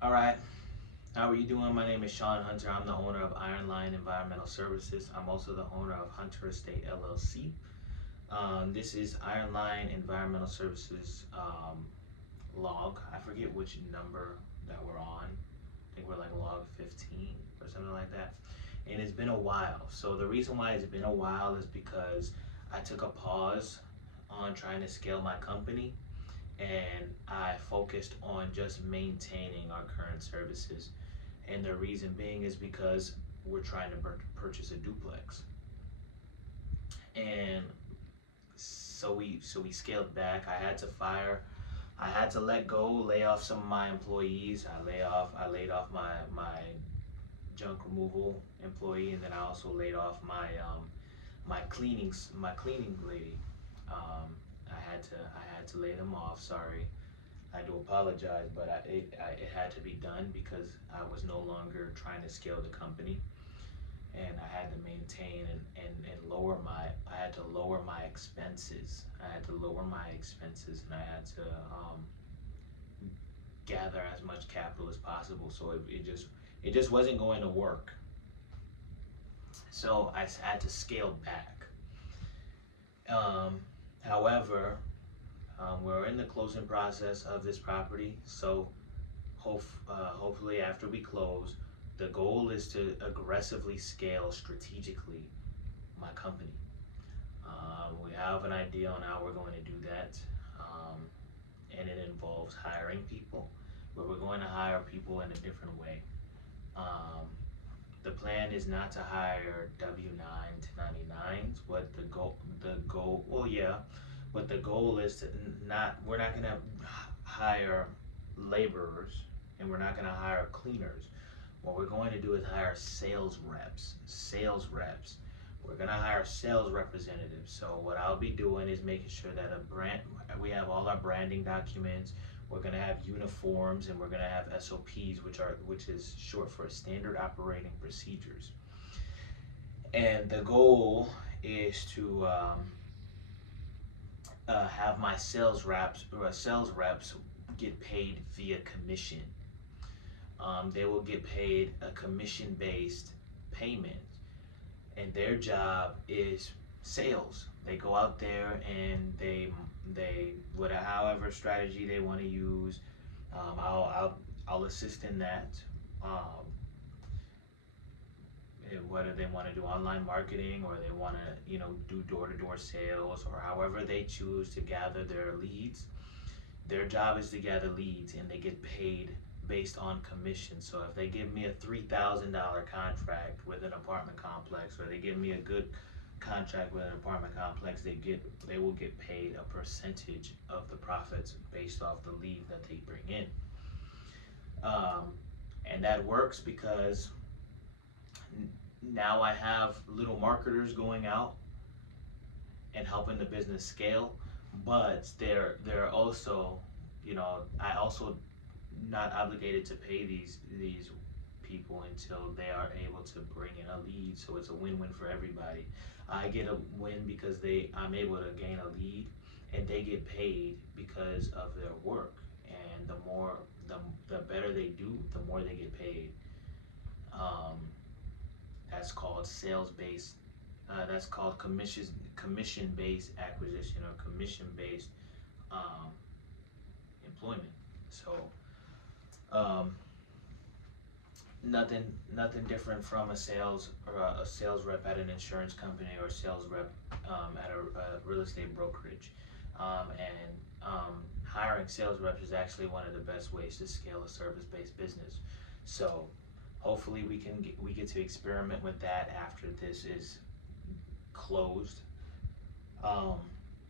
All right. How are you doing? My name is Sean Hunter. I'm the owner of Iron Line Environmental Services. I'm also the owner of Hunter Estate LLC. This is Iron Line Environmental Services log. I forget which number that we're on. I think we're like log 15 or something like that. And it's been a while. So the reason why it's been a while is because I took a pause on trying to scale my company and I focused on just maintaining our current services. And the reason being is because we're trying to purchase a duplex. And so we scaled back. I had to let go, lay off some of my employees. I laid off my junk removal employee, and then I also laid off my cleaning lady. I had to lay them off. Sorry, I do apologize, but it had to be done because I was no longer trying to scale the company, and I had to maintain and lower I had to lower my expenses. I had to lower my expenses, and I had to gather as much capital as possible. So it just wasn't going to work. So I had to scale back. Um, However, we're in the closing process of this property, so hopefully after we close, the goal is to aggressively scale strategically my company. We have an idea on how we're going to do that, and it involves hiring people, but we're going to hire people in a different way. Um, the plan is not to hire W-9 to 99s. Well, yeah, but the goal is to we're not going to hire laborers and we're not going to hire cleaners. What we're going to do is hire sales reps. We're going to hire sales representatives. So what I'll be doing is making sure that we have all our branding documents. We're going to have uniforms and we're going to have SOPs, which is short for standard operating procedures. And the goal is to have my sales reps get paid via commission. They will get paid a commission-based payment, and their job is sales. They go out there and they whatever however strategy they want to use. I'll assist in that. Um, Whether they want to do online marketing or they want to do door-to-door sales or however they choose to gather their leads, their job is to gather leads and they get paid based on commission. So if they give me a $3,000 contract with an apartment complex, or they give me a good contract with an apartment complex, they will get paid a percentage of the profits based off the lead that they bring in. And that works because now I have little marketers going out and helping the business scale, but they're also, I also not obligated to pay these people until they are able to bring in a lead. So it's a win-win for everybody. I get a win because I'm able to gain a lead, and they get paid because of their work. And the better they do, the more they get paid. Um, that's called sales based. That's called commission based acquisition or commission based um, employment. So um, nothing different from a sales rep at an insurance company or a sales rep at a real estate brokerage. Hiring sales reps is actually one of the best ways to scale a service-based business. So hopefully we get to experiment with that after this is closed. Um,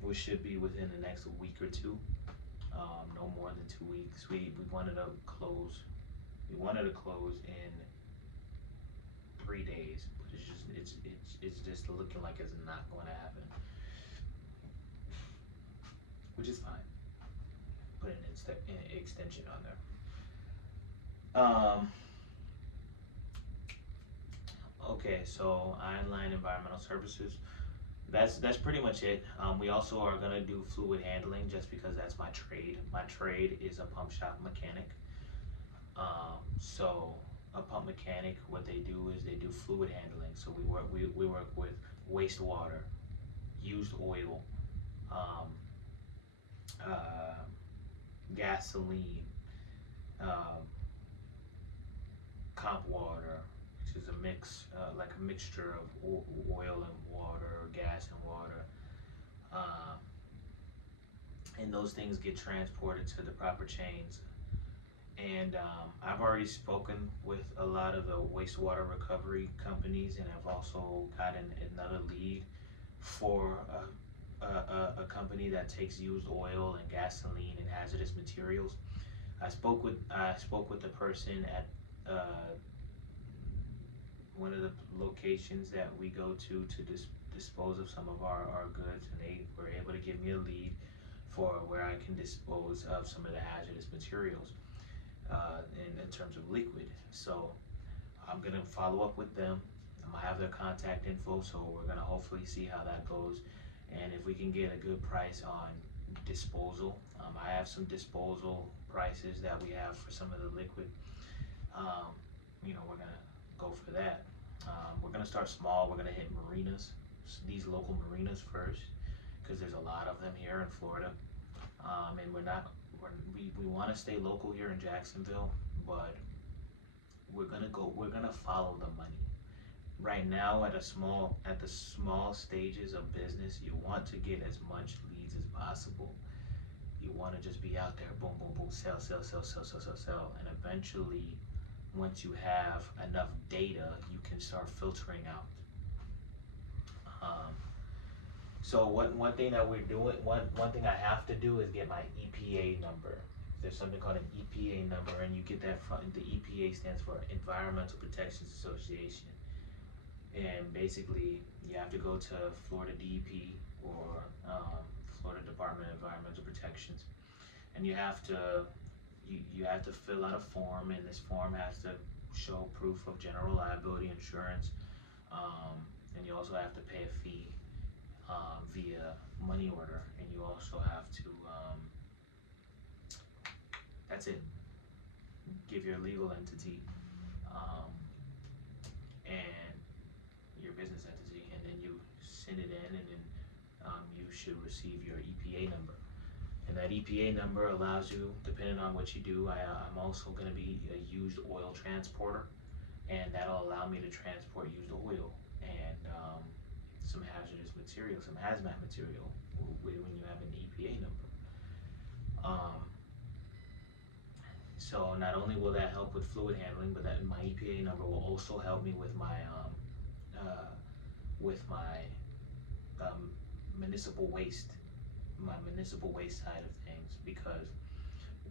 we should be within the next week or two. No more than 2 weeks. We wanted to close. We wanted to close in 3 days, but it's just looking like it's not going to happen, which is fine. Put an extension on there. Okay, so Iron Line Environmental Services. That's pretty much it. We also are gonna do fluid handling just because that's my trade. My trade is a pump shop mechanic. So a pump mechanic, what they do is they do fluid handling. So we work with wastewater, used oil, um, uh, gasoline, um, comp water, which is a mix, like a mixture of oil and water, or gas and water. Um, and those things get transported to the proper chains. And I've already spoken with a lot of the wastewater recovery companies, and I've also gotten another lead for a company that takes used oil and gasoline and hazardous materials. I spoke with the person at one of the locations that we go to dispose of some of our goods, and they were able to give me a lead for where I can dispose of some of the hazardous materials in terms of liquid. So I'm gonna follow up with them. I'm gonna have their contact info, so we're gonna hopefully see how that goes, and if we can get a good price on disposal. I have some disposal prices that we have for some of the liquid. Um, we're gonna go for that. We're gonna start small. We're gonna hit marinas, these local marinas first, because there's a lot of them here in Florida. And we want to stay local here in Jacksonville, but we're gonna follow the money. Right now, at the small stages of business, you want to get as much leads as possible. You want to just be out there, boom, boom, boom, sell, sell, sell, sell, sell, sell, sell, and eventually, once you have enough data, you can start filtering out. Um, so one thing that we're doing, one thing I have to do is get my EPA number. There's something called an EPA number, and you get that from the EPA stands for Environmental Protection Association. And basically, you have to go to Florida DEP or Florida Department of Environmental Protections, and you have to fill out a form, and this form has to show proof of general liability insurance, and you also have to pay a fee via money order, and you also have to that's it, give your legal entity um, and your business entity, and then you send it in, and then you should receive your EPA number. And that EPA number allows you, depending on what you do, I'm also going to be a used oil transporter, and that'll allow me to transport used oil and some hazardous material, some hazmat material, when you have an EPA number. So not only will that help with fluid handling, but that my EPA number will also help me with my um, municipal waste, my municipal waste side of things, because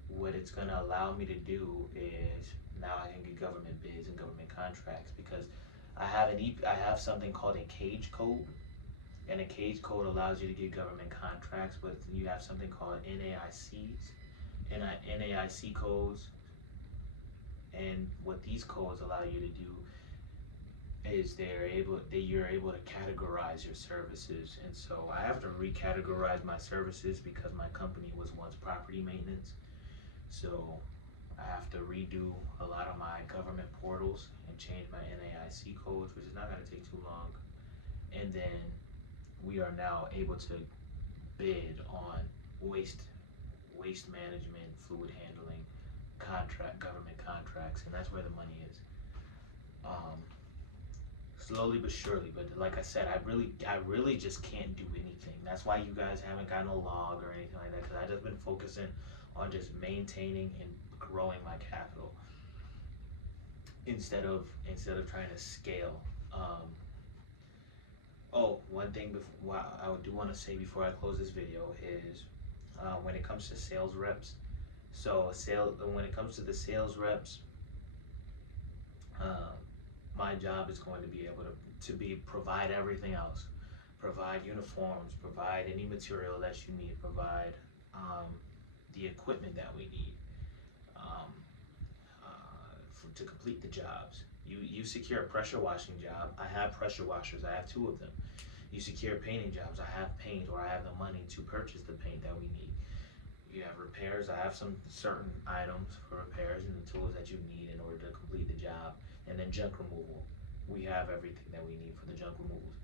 what it's going to allow me to do is now I can get government bids and government contracts, because I have something called a cage code, and a cage code allows you to get government contracts, but you have something called NAICs, NAIC codes, and what these codes allow you to do is you're able to categorize your services. And so I have to recategorize my services because my company was once property maintenance. So I have to redo a lot of my government portals and change my NAIC codes, which is not going to take too long. And then we are now able to bid on waste management, fluid handling, government contracts, and that's where the money is. Slowly but surely, but like I said, I really just can't do anything. That's why you guys haven't gotten a log or anything like that, because I've just been focusing on just maintaining and growing my capital instead of trying to scale. One thing I do want to say before I close this video is when it comes to sales reps. When it comes to the sales reps, my job is going to be able to provide everything else, provide uniforms, provide any material that you need, provide the equipment that we need to complete the jobs. You secure a pressure washing job. I have pressure washers. I have 2 of them. You secure painting jobs. I have paint, or I have the money to purchase the paint that we need. you have repairs. I have some certain items for repairs and the tools that you need in order to complete the job. And then junk removal. We have everything that we need for the junk removals.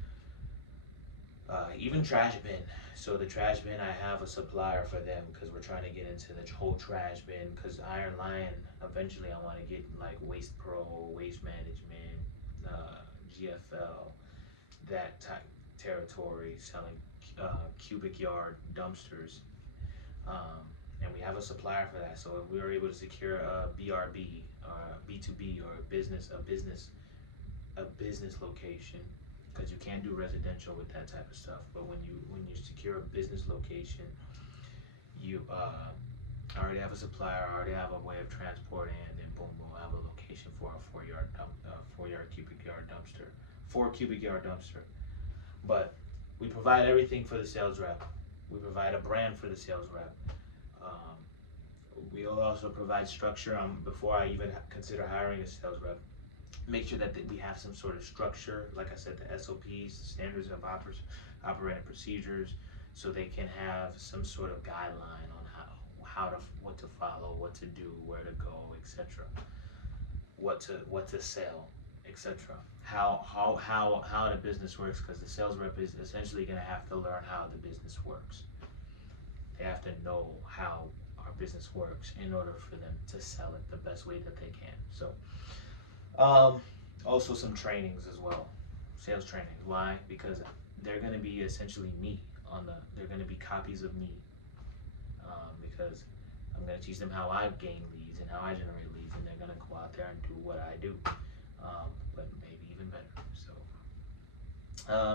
Even trash bin. So the trash bin, I have a supplier for them because we're trying to get into the whole trash bin. Because Iron Lion, eventually, I want to get like Waste Pro, Waste Management, GFL, that type territory, selling cubic yard dumpsters. And we have a supplier for that. So if we were able to secure a BRB or a B2B or a business location, because you can't do residential with that type of stuff. But when you secure a business location, you already have a supplier, already have a way of transporting, and then boom, we'll have a location for a 4 yard cubic yard dumpster, 4 cubic yard dumpster. But we provide everything for the sales rep. We provide a brand for the sales rep. We'll also provide structure. Before I even consider hiring a sales rep, make sure that we have some sort of structure. Like I said, the SOPs, standards of operating procedures, so they can have some sort of guideline on what to follow, what to do, where to go, etc. What to sell, etc. How the business works, because the sales rep is essentially going to have to learn how the business works. They have to know how our business works in order for them to sell it the best way that they can. So, also some trainings as well, sales trainings. Why? Because they're going to be essentially me they're going to be copies of me, because I'm going to teach them how I gain leads and how I generate leads, and they're going to go out there and do what I do, but maybe even better. So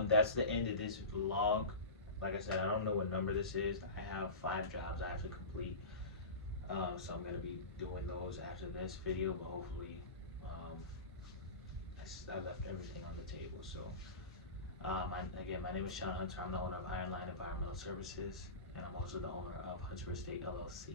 that's the end of this vlog. Like I said, I don't know what number this is. I have 5 jobs I have to complete, so I'm going to be doing those after this video, but hopefully I left everything on the table. So again, my name is Sean Hunter. I'm the owner of Iron Line Environmental Services, and I'm also the owner of Hunter Estate LLC.